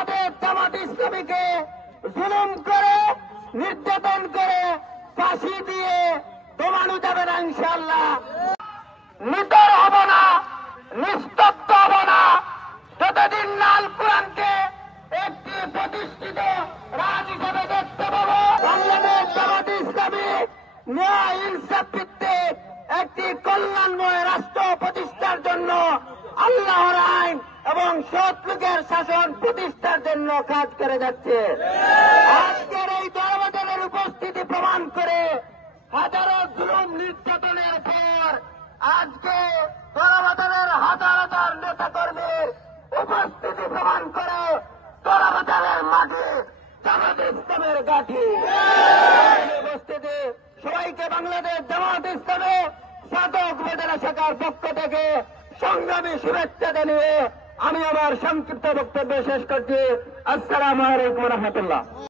বাংলাদেশ জামাত ইসলামীকে জুলুম করে নির্যাতন করে ফাঁসি দিয়ে দমানো যাবে না ইনশাআল্লাহ। নিতর হব না, নিস্তব্ধ হব না যতদিন না আল কোরআনকে একটি প্রতিষ্ঠিত রাজ হিসেবে দেখতে পাবো। বাংলাদেশ জামাত ইসলামী ন্যায় ইনসাফ ভিত্তিক একটি কল্যাণময় রাষ্ট্র প্রতিষ্ঠার জন্য আল্লাহর আইন এবং সৎ লোকের শাসন প্রতিষ্ঠার জন্য কাজ করে যাচ্ছে। আজকের এই দরবারের উপস্থিতি প্রমাণ করে হাজারো জুলুম নির্যাতনের পর আজকে দরবারের হাজার হাজার নেতা কর্মীর উপস্থিতি প্রমাণ করে দরবারের মাঠে জামাত ইসলামের গাঠি উপস্থিতি। সবাইকে বাংলাদেশ জামাত ইসলামী সাধক বেদনা শাখার পক্ষ থেকে সংগ্রামী শুভেচ্ছা জানিয়ে আমি আমার সংক্ষিপ্ত বক্তব্য শেষ করছি। আসসালামু আলাইকুম রহমতুল্লাহ।